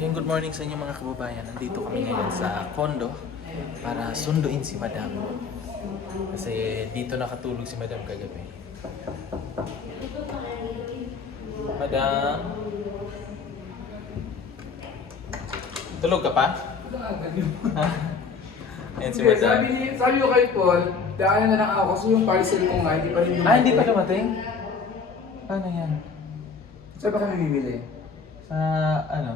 Yung good morning sa inyo mga kababayan. Nandito kami ngayon sa condo para sunduin si Madam. Kasi dito nakatulog si Madam kagabi. Madam? Tulog ka pa? Ha? Ayan si Hindi, Madam. sabi ko kay Paul, daanan na lang ako kasi yung parcel ko nga, hindi pa rin Ah, hindi pa dumating? Paano yan? Saan ba kami bibili? Sa ano?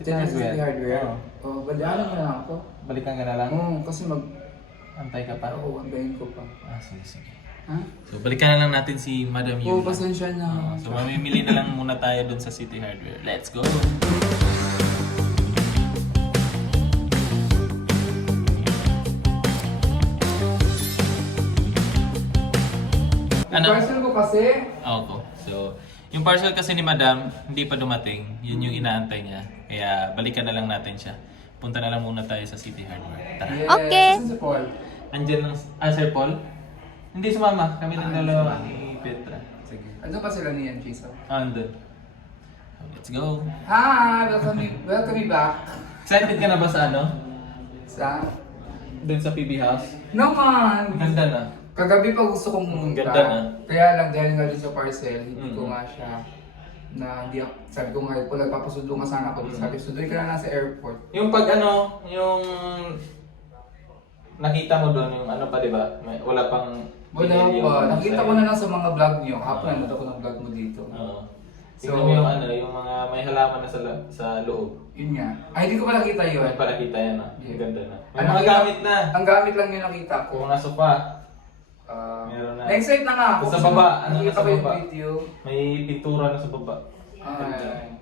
City Hardware? Oo. Oh, daanan mo na lang ako. Balikan ka na lang? Oo, kasi Antay ka pa? Oo, antayin ko pa. Ah, sige, sige. Ha? So, balikan na lang natin si Madam Oo, Yuna. pasensya na. So, mamimili na lang muna tayo dun sa City Hardware. Let's go! Yung parcel ko kasi, Ako. So, yung parcel kasi ni Madam, hindi pa dumating. Yun yung inaantay niya. Kaya, balikan na lang natin siya. Punta na lang muna tayo sa City Hardware. Tara. yes. Okay. Saan si Paul? Andyan lang, Sir Paul? Hindi sumama. Kami ng Ah, dalawa sumama. ni Petra. Sige. Ano pa sila niyan, Jason? Andun. So, let's go. Hi! Welcome back. Excited ka na ba sa ano? Sa? Dun sa PB House? Naman! Ganda na. Kagabi pa gusto kong pumunta. Ganda na. Kaya lang dahil nga dun sa parcel, hindi ko Mm. nga siya na hindi ako, sabi ko nga po, nagpapasundo nga sana ako. Sabi, sunduin ka na lang sa airport. Yung pag ano, yung nakita mo doon yung ano pa, di ba? Wala pang Wala yung pa. ano Nakita sa'yo. ko na lang sa mga vlog niyo. Hapon nanood ako ng vlog mo dito. Oo. So- Tingnan mo yung ano, yung mga may halaman na sa loob. Yun nga. Ay, hindi ko pa nakita yun. May para kita yan ah. Yeah. Ang ganda na. May Ano mga kita- gamit na. Ang gamit lang yung nakita ko. Yung mga sofa. Meron na. Na-excite na nga ako. Sa kasi baba, ano nakita na sa ko yung baba? video. May pintura na sa baba. Ay.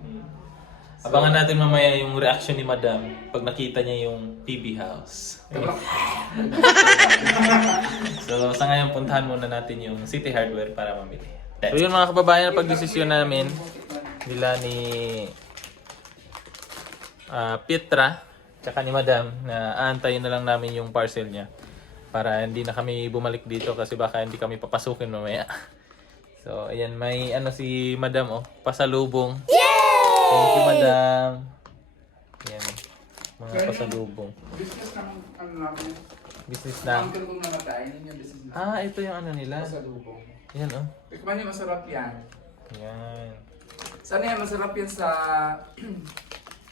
Abangan natin mamaya yung reaction ni Madam pag nakita niya yung PB House. So sa ngayon puntahan muna natin yung City Hardware para mamili. So yun mga kababayan, pag-desisyon namin nila ni Petra tsaka ni Madam na aantayin na lang namin yung parcel niya para hindi na kami bumalik dito kasi baka hindi kami papasukin mamaya. So ayan, may ano si Madam oh, pasalubong. Thank you Madam. Ayan, mga pasalubong. Business ng ano namin. Business Ang na. uncle kong namatay, yun yung business na. Ah, ito yung ano nila. Sa lubong. Ayan oh. Tikman niyo, masarap yan. Ayan. Sana yan, masarap yan sa...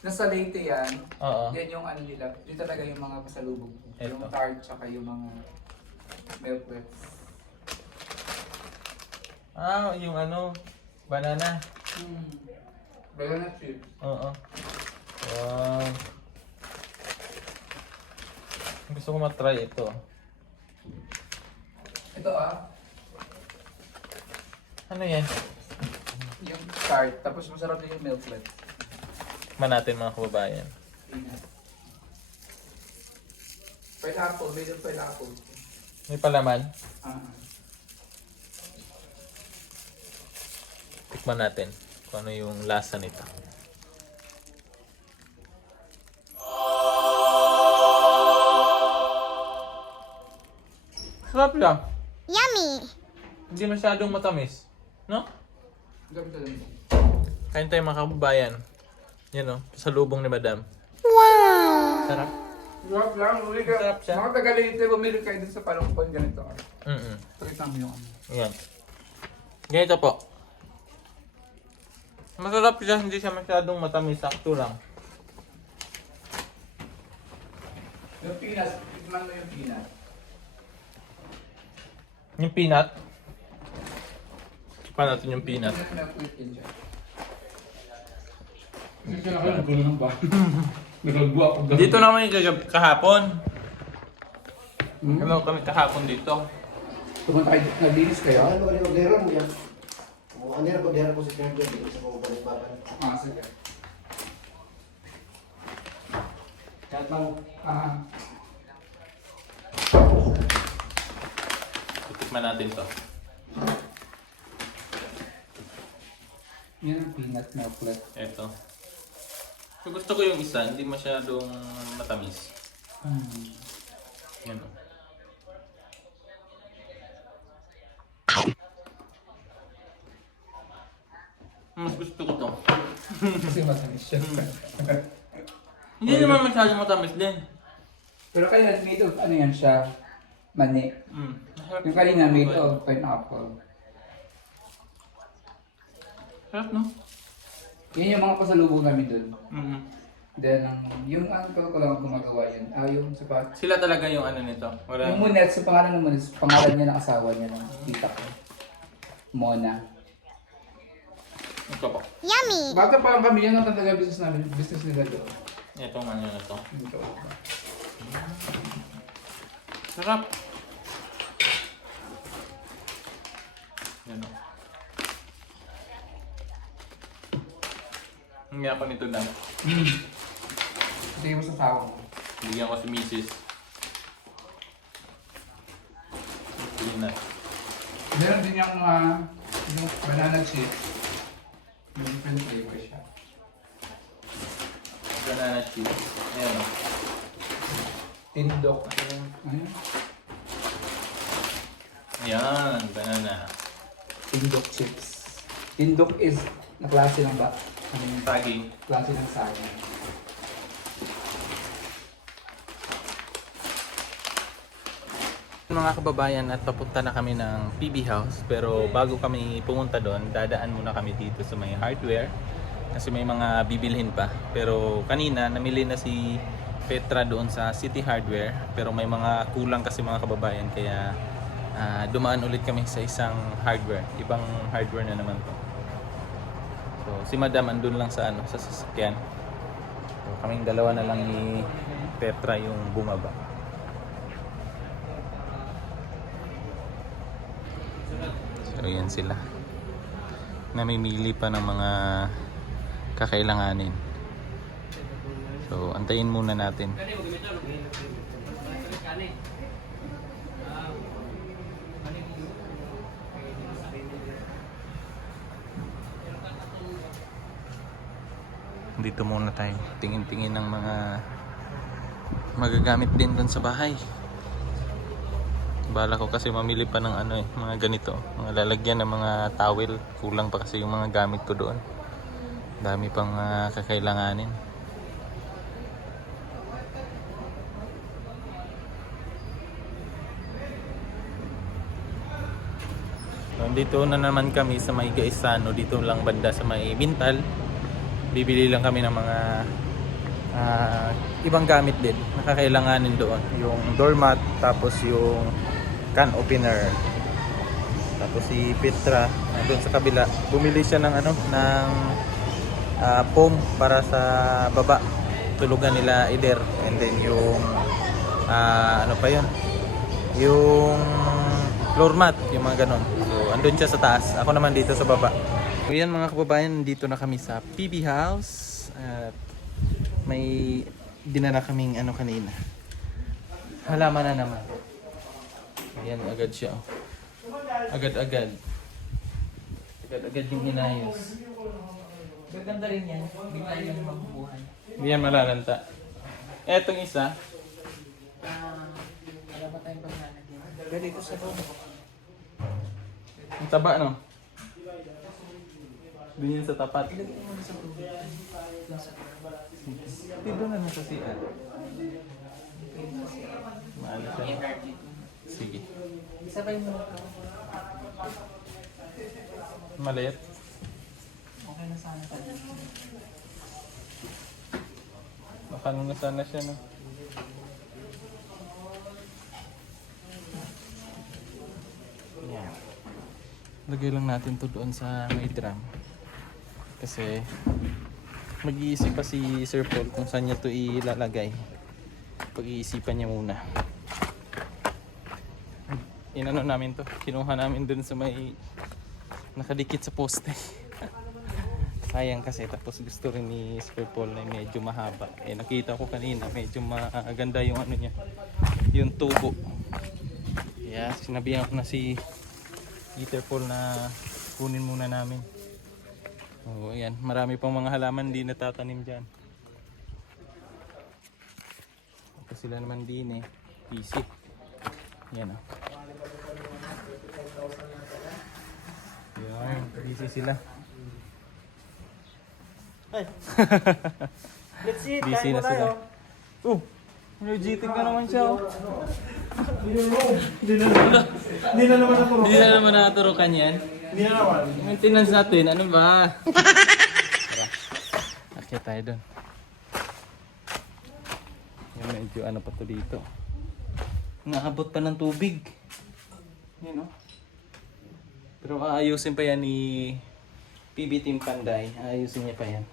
nasa Leyte yan. Oo. Yan yung ano nila. Yun talaga yung mga pasalubog. Yung Eto. tart, tsaka yung mga milkwets. Ah, yung ano, banana. Banana chips. Oo. Wow. Gusto ko matry ito. Ito Ano yan? yung tart. Tapos masarap din yung milkwets. Man natin mga kababayan. Pineapple, made of pineapple. May palaman. Ah. Tikman natin kung ano yung lasa nito. Sarap lang. Yummy! Hindi masyadong matamis. No? Gamit ko lang ito. Kain tayo mga kababayan. Yan o, sa lubong ni Madam. Wow! Sarap. Sarap lang. Uli ka. Sarap siya. Mga taga-Leyte, bumili kayo dun sa palongkon. Ganito. Pakita mo yung ano. Yan. Ganito po. Masarap siya, hindi siya masyadong matamis. Sakto lang. Yung peanuts, tikman mo yung peanut. Yung peanut. Tikman natin yung peanut. Kasi nakagulo ng ba? Nagagwa ako. Dito naman yung kahapon. Ano kami kahapon dito. Pumunta kayo, naglinis kayo? Ano ba yung magdero mo yan? Ano yung magdero ko si Fernando dito sa mga balik-bakan? Ah, sige. Kahit lang, Tikman natin to. Yan ang peanut milklet. Ito. So, gusto ko yung isa, hindi masyadong matamis. Yan o. Mas gusto ko to. Kasi matamis siya. Hindi naman masyadong matamis din. Pero kaya made of ano yan siya? Mani. Masarap. Yung kanina made of pineapple. Sarap, no? Yan yung mga pasalubong namin dun. Mm. Then, yung uncle ko lang gumagawa yun. Yung sa Sila talaga yung ano nito. yung Monet, sa pangalan ng Monet, pangalan niya ng asawa niya ng tita ko. Mona. Ito po. Yummy. Bata pa lang kami, yan ang talaga business namin. Business nila doon. Itong ano na to. Ito. Sarap. Yan o. Hindi ako nito na. Sige mo sa tao mo. Bigyan ko si Mrs. Peanut. Meron din yung banana chips. Yung different flavor siya. Banana chips. Ayan o. Tindok. Ano? Ayan, banana. Tindok chips. Tindok is na klase ng Saging. klase ng saging. Mga kababayan, at papunta na kami ng PB House, pero bago kami pumunta doon, dadaan muna kami dito sa may hardware kasi may mga bibilhin pa. Pero kanina namili na si Petra doon sa City Hardware, pero may mga kulang kasi mga kababayan, kaya dumaan ulit kami sa isang hardware, ibang hardware na naman to. So si Madam andun lang sa sa sasakyan. So kaming dalawa na lang ni Petra yung bumaba. So yan sila. Namimili pa ng mga kakailanganin. So antayin muna natin. Dito muna tayo. Tingin-tingin ng mga magagamit din doon sa bahay. Bala ko kasi mamili pa ng mga ganito, mga lalagyan ng mga towel. Kulang pa kasi yung mga gamit ko doon. Dami pang kakailanganin. Dito na naman kami sa may Gaisano, dito lang banda sa may Bintal. Bibili lang kami ng mga ibang gamit din, nakakailanganin doon. Yung doormat, tapos yung can opener. Tapos si Petra doon sa kabila, bumili siya ng ng foam para sa baba, tulugan nila Eder. And then yung ano pa yun, yung floor mat, yung mga ganon. So andun siya sa taas, ako naman dito sa baba. So yan mga kababayan, dito na kami sa PB House at may dinala kaming kanina, halaman na naman. Ayan, agad siya. Agad-agad yung inayos. Gaganda rin yan. Bigla yan mabubuhay. Hindi yan malalanta. Etong isa, Wala ba tayong paglalagyan? Pwede ko sa loob. ang taba no? Doon yun sa tapat. Ilagay mo na sa loob. Dito na sa CR. Maano siya. Sige. Isabay mo na. Maliit. Okay na sana tayo. Nakano na sana siya no? Yan. Lagay lang natin to doon sa may drum. Kasi mag-iisip pa si Sir Paul kung saan niya to ilalagay. Pag-iisipan niya muna. Inano namin to, kinuha namin dun sa may nakadikit sa poste. Sayang kasi, tapos gusto rin ni Sir Paul na medyo mahaba. Nakita ko kanina medyo maganda yung niya, yung tubo. Kaya sinabihan ko na si Peter Paul na kunin muna namin. Oh, ayan, marami pang mga halaman di natatanim dyan. Tapos sila naman din busy. Yan Yan, busy sila. Ay. Busy na sila. Energetic ka naman siya. Hindi na naman ako. Hindi na naman nakaturukan yan. Hindi na naman. Maintenance natin, ano ba? Tara, akit tayo doon. Yung medyo ano pa to dito. Naabot pa ng tubig. Yan o. Pero aayusin pa yan ni PB Team Panday. Aayusin niya pa yan.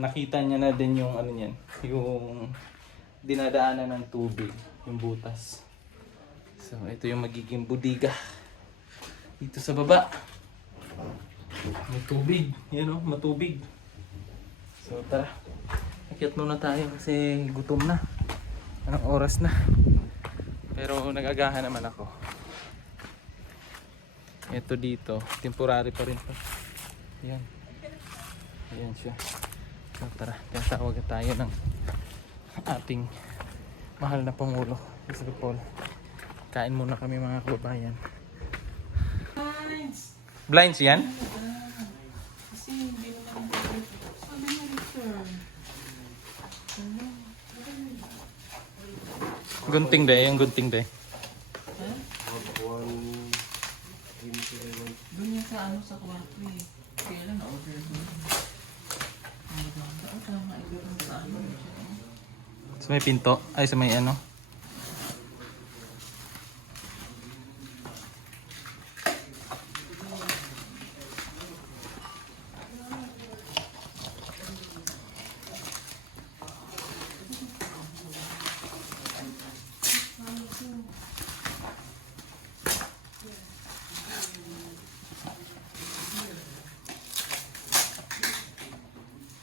Nakita niya na din yung ano niyan. Yung dinadaanan ng tubig. Yung butas. So ito yung magiging budiga. Dito sa baba. May tubig. Yan o, matubig. So tara. Akyat muna tayo kasi gutom na. Anong oras na. Pero nag-agahan naman ako. Ito dito. Temporary pa rin to. Yan. Ayan siya. So tara. Tatawag tayo ng ating mahal na Pangulo. Mr. Paul. Kain muna kami mga kababayan. Blinds yan? Kasi hindi naman sabi mo return. Gunting day, yung gunting day. Doon yan sa ano sa kwarto eh. Kaya lang na-order ko. Ang maganda. Ang tama i-order sa ano. Sa may pinto, ay sa may ano.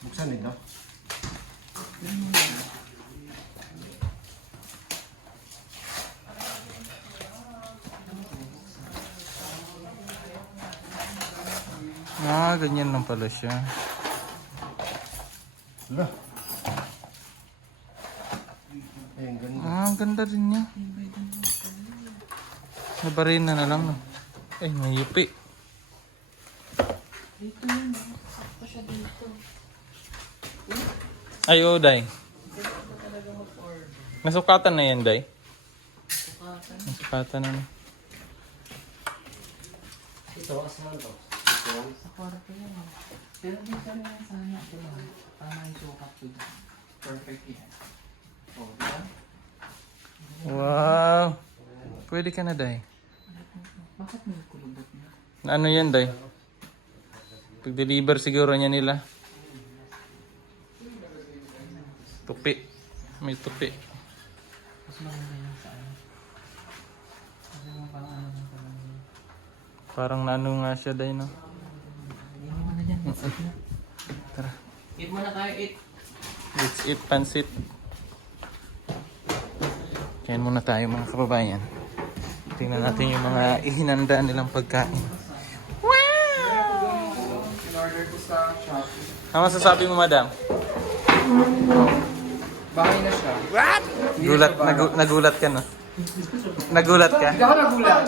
Buksan ito. Ah, ganyan lang pala siya. Wala. Ayun, ganda. Ah, ang ganda rin niya. Nabarin na lang. No? Ay, may yupi. Dito yun. Sakto siya dito. Ay, oh, Day. Nasukatan na yan, Day. Sukatan. Nasukatan na. Ito, asahan to. Sa kwarto yan. Pero dito na yan sana. Diba? Tama yung sukat ko dyan. Perfect yan. Oh, diba? Wow. Pwede ka na, Day. Bakit may kulubot na? Ano yan, Day? Pag-deliver siguro niya nila. Tupi. May tupi. Mas maganda yan sa ano. Kasi mga parang ano lang parang... Parang nano nga siya, Day, no? Hindi mo na dyan. Let's eat na. Tara. Eat muna tayo, eat. Let's eat pansit. Kain muna tayo mga kababayan. Tingnan natin yung mga ihinanda nilang pagkain. In-order ko sa Shopee. Ano masasabi mo, madam? Bahay na siya. Gulat, nagulat ka, no? Nagulat ka? Hindi ako nagulat.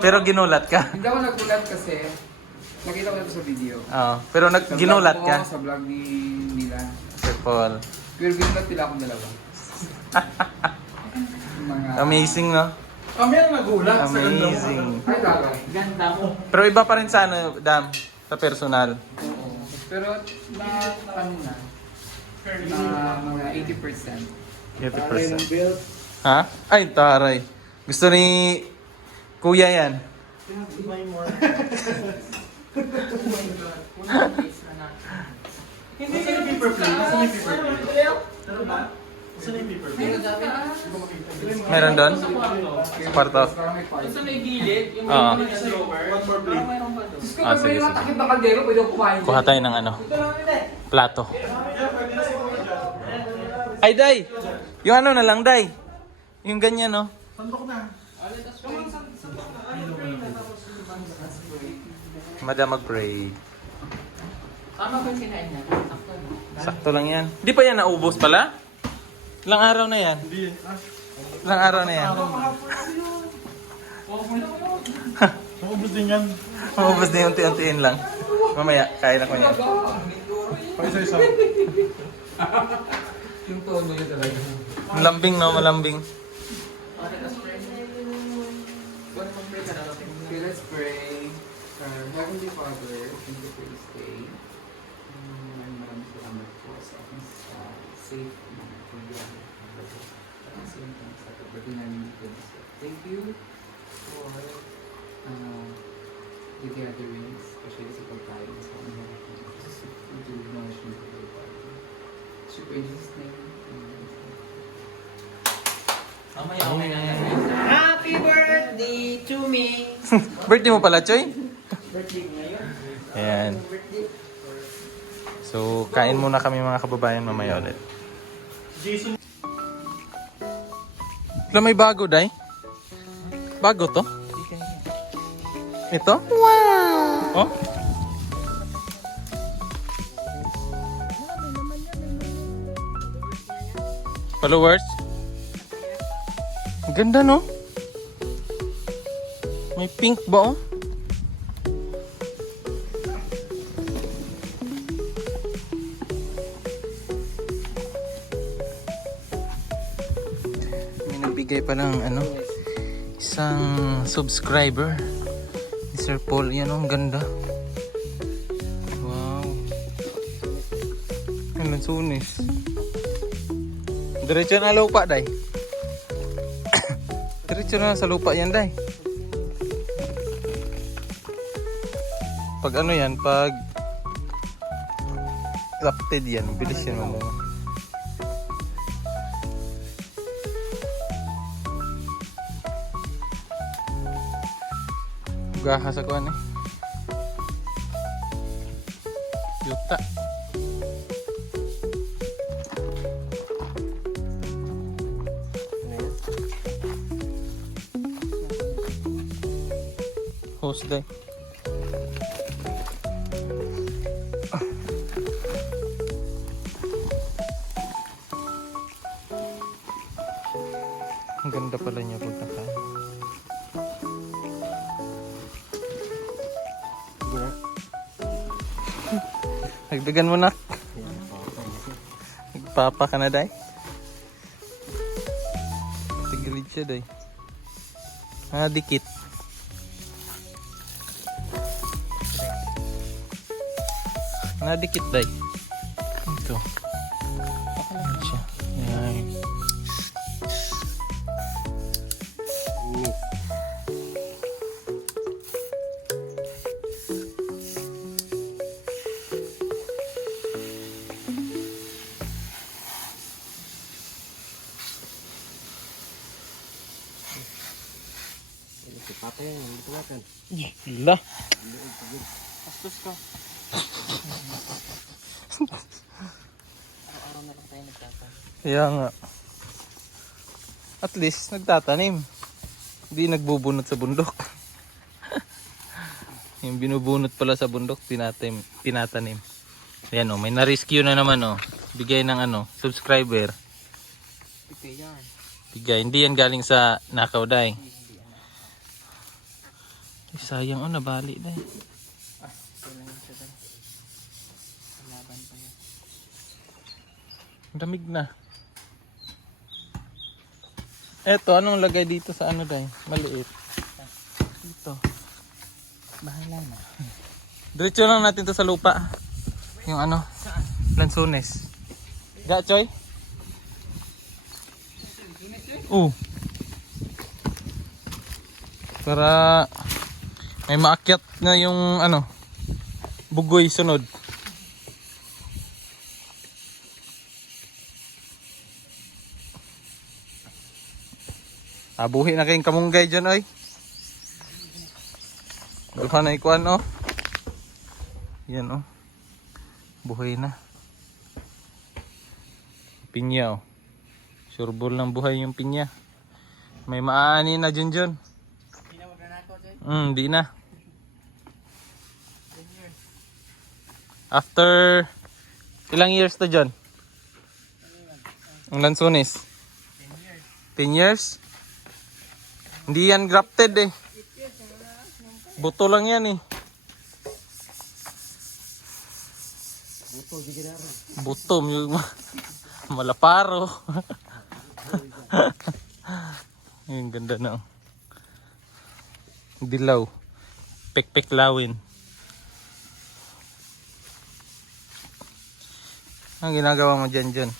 Pero ginulat ka? Hindi ako nagulat kasi nakita ko na ito sa video. Oo. Pero ginulat Sa vlog ka? mo, sa vlog ni nila. Sir Paul. Pero ginulat nila akong dalawa. Yung mga... Amazing, no? Kami ang nagulat sa ganda mo. Amazing. Ay, tagay. Ganda mo. Pero iba pa rin sa ano, Dam? Sa personal. Oo. Pero na ano na mga 80%. 80%. Built. Ha? Ay, taray. Gusto ni Kuya yan. Hindi Saan yung paper plate? Saan yung paper plate? Meron ba? Saan yung paper plate? Meron doon? Sa kwarto. Parang may party. Sa may gilid, yung Oo. may drawer. One more plate. Mayroon pa doon. Diyos ko, Ah, may sige, mga sige. takip na kaldero, pwede ako kumain. Kuha tayo ng ano? Plato. Ay, Day! Yung ano na lang, Day. Yung ganyan, no? Sandok na. Madam mag-pray. Tama ba yung kinain niya? Sakto no? Sakto lang yan. Di pa yan naubos pala? Ilang araw na yan? Hindi. Ilang araw na yan? Maubos din yan. Maubos na yung unti-untiin lang. Mamaya, kain ako yan. Pa isa-isa. Yung tono niya talaga. Malambing, no? Malambing. Okay, let's pray. What mag-pray ka na natin? Okay, let's pray. Heavenly Father, thank you for this day. Maraming salamat po sa aking safe na pagbiyahe. At ang same time sa pagdating namin dito. Thank you for the gatherings, especially sa pagkain sa mga to nourishment of your body. So, in Jesus' name, amen. Mamaya, okay na yan. Happy birthday to me! Birthday mo pala, Choy? Birthday ngayon. Ayan. So, kain muna kami mga kababayan mamaya ulit. Wala, may bago, Day? Bago to? Ito? Wow. Oh? Followers? Ang ganda, no? May pink ba, oh? May nagbigay pa ng ano, isang subscriber ni Sir Paul. Yan, oh, ang ganda. Wow. Ang lansunis. Diretso na lupa, Day. Diretso na sa lupa yan, Day. Pag ano yan, pag lapted yan, bilis yan mamunga. Gahas ako ano eh. Yuta. Host day. Ang ganda pala niya pagkakain. Nagdagan mo na. Nagpapa ka na, Day. Tigilid siya, Day. Dikit. Dikit, Day. Ito. Ayan siya. Ayan. Papa yan, dito natin. Gila. Pastos ka. Araw-araw na lang tayo nagtatanim. Kaya nga. At least, nagtatanim. Hindi nagbubunot sa bundok. Yung binubunot pala sa bundok, tinatanim. Ayan o, may na-rescue na naman o. Bigay ng ano, subscriber. Pipay yan. Bigay, hindi yan galing sa Nakaw, Day. Ay, sayang o, nabali, Day. Kailan yun siya tayo. Laban pa yun. Damig na. Eto, anong lagay dito sa ano, Day? Maliit. Dito. Bahala na. Diretso lang natin to sa lupa. Yung ano, lansunes. Choy? Para may maakyat na yung ano, bugoy sunod. Buhi na kayong kamunggay dyan, oy. Duha na ikuan, oh. Yan, oh. Buhay na. Pinya, oh. Sureball ng buhay yung pinya. May maaani na dyan dyan. Hindi na magnanakaw, Jay. Di na. After ilang years to dyan? Ang lansunis? 10 years. Hindi yan grafted eh. Buto lang yan eh. Buto Butom yung malaparo. Yung ganda na. Dilaw. Pekpeklawin. Ang ginagawa mo dyan dyan?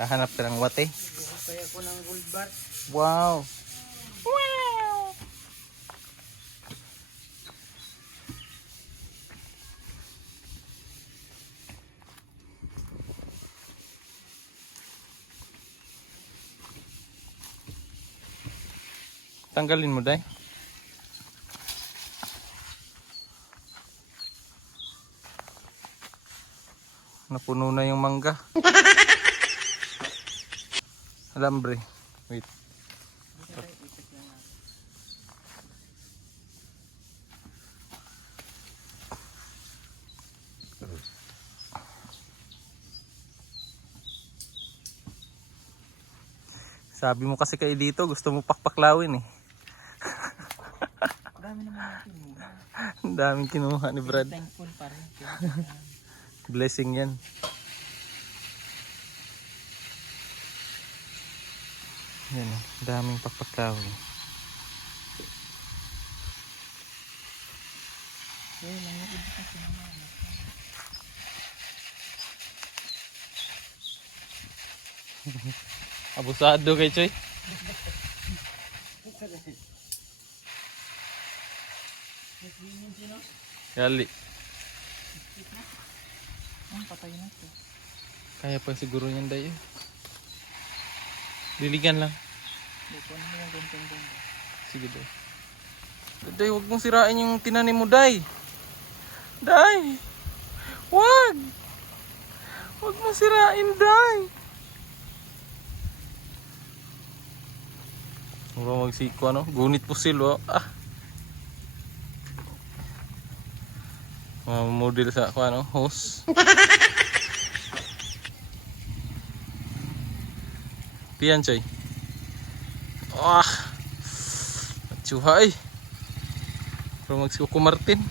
Kahanap ka ng wate? Kaya ko ng gold bar. Wow! Tanggalin mo, Day. Napuno na yung mangga. Alambre. Wait. Sabi mo kasi kayo dito, gusto mo pakpaklawin eh. Dami naman natin. Ang daming kinuha ni Brad. Thankful pa rin. Blessing yan. Yan o, daming pakpaklawin. Abusado kay Choy. Gali. Patay na ito. Kaya pa siguro yan Day. Liligan lang. Dito na yung gunting-gunting. Sige Day. Day, huwag mong sirain yung tinanim mo Day. Day! Huwag! Huwag mong sirain Day. Mura magsiko ano? Gunit pusil oh. Ah. Mga model sa ako ano? Hose. Piyan Choy. Ah. Atsuhay. Mura magsiko Martin.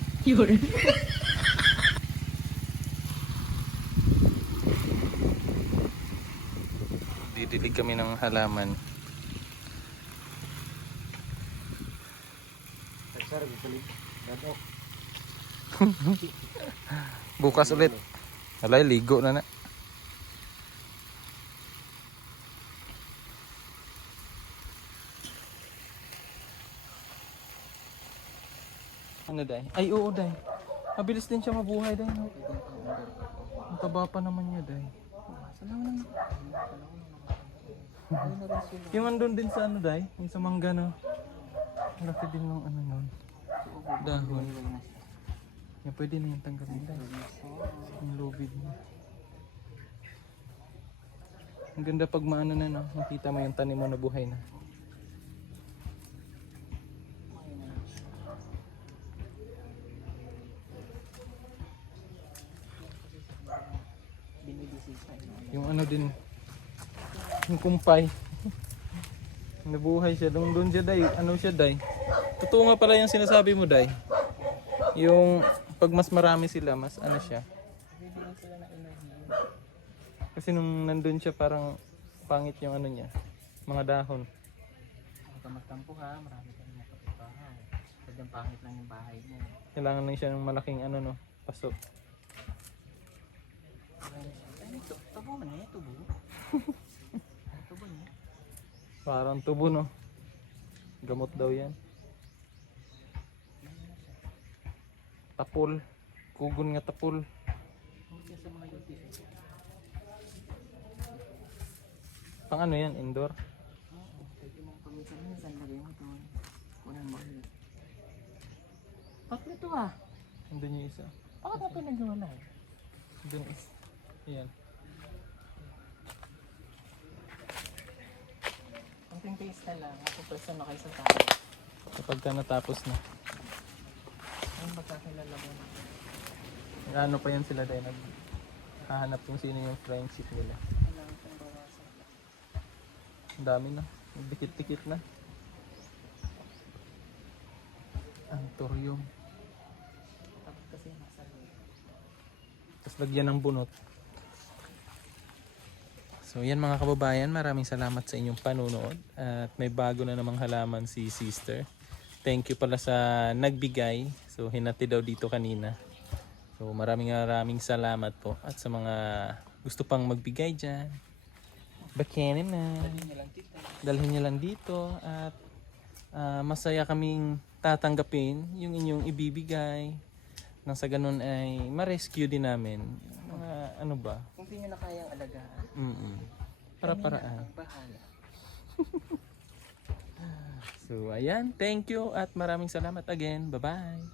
Didilig kami ng halaman. Bukas ulit. Alay, ligo na na. Ano Day? Ay oo Day. Mabilis din siya mabuhay Day. No? Mataba pa naman niya Day. Yung andun din sa ano Day? Yung sa mangga no? Laki din ng ano yun. Dahon. Yan pwede na yung tanggalin Day. Yung lubid niya. Ang ganda pag maano na no? Nakita mo yung tanim mo na buhay na. Yung ano din, yung kumpay. Nabuhay siya. Doon siya Day. Ano siya Day? Totoo nga pala yung sinasabi mo Day. Yung pag mas marami sila, mas ano siya. Kasi nung nandun siya parang pangit yung ano niya. Mga dahon. Huwag ka magtampo ha. Marami ka rin makapagbahay. Sadyang pangit lang yung bahay mo. Kailangan lang siya ng malaking ano no, paso. Tubo man eh. Tubo. Tubo niya. Parang tubo no. Gamot daw yan. Tapol. Kugon nga tapol. Huwag sa mga yuti. Pang ano yan? Indoor? Oo. Pwede mong paminsan-minsan lagay mo ito. Kunan mo ulit. Bakit ito ah? Andun yung isa. Bakit na pinag-iwala eh? Andun is. Ayan. Konting taste na lang. Ako person na kayo sa tayo. Kapag ka natapos na. Ang magkakilala mo na. Ano pa yan sila dahil naghahanap kung sino yung friendship nila. Kailangan kong bawasan. Ang dami na. Dikit-dikit na. Anthurium. Tapos kasi nasa loob. Tapos lagyan ng bunot. So yan mga kababayan, maraming salamat sa inyong panunood at may bago na namang halaman si sister. Thank you pala sa nagbigay. So hinati daw dito kanina. So maraming salamat po at sa mga gusto pang magbigay dyan. Bakanin na. Dalhin niyo lang dito at masaya kaming tatanggapin yung inyong ibibigay. Nang sa ganun ay ma-rescue din namin. Mga ano ba? Kung di nyo na kayang alagaan, Para-paraan. ang bahala. So ayan, thank you at maraming salamat again. Bye-bye.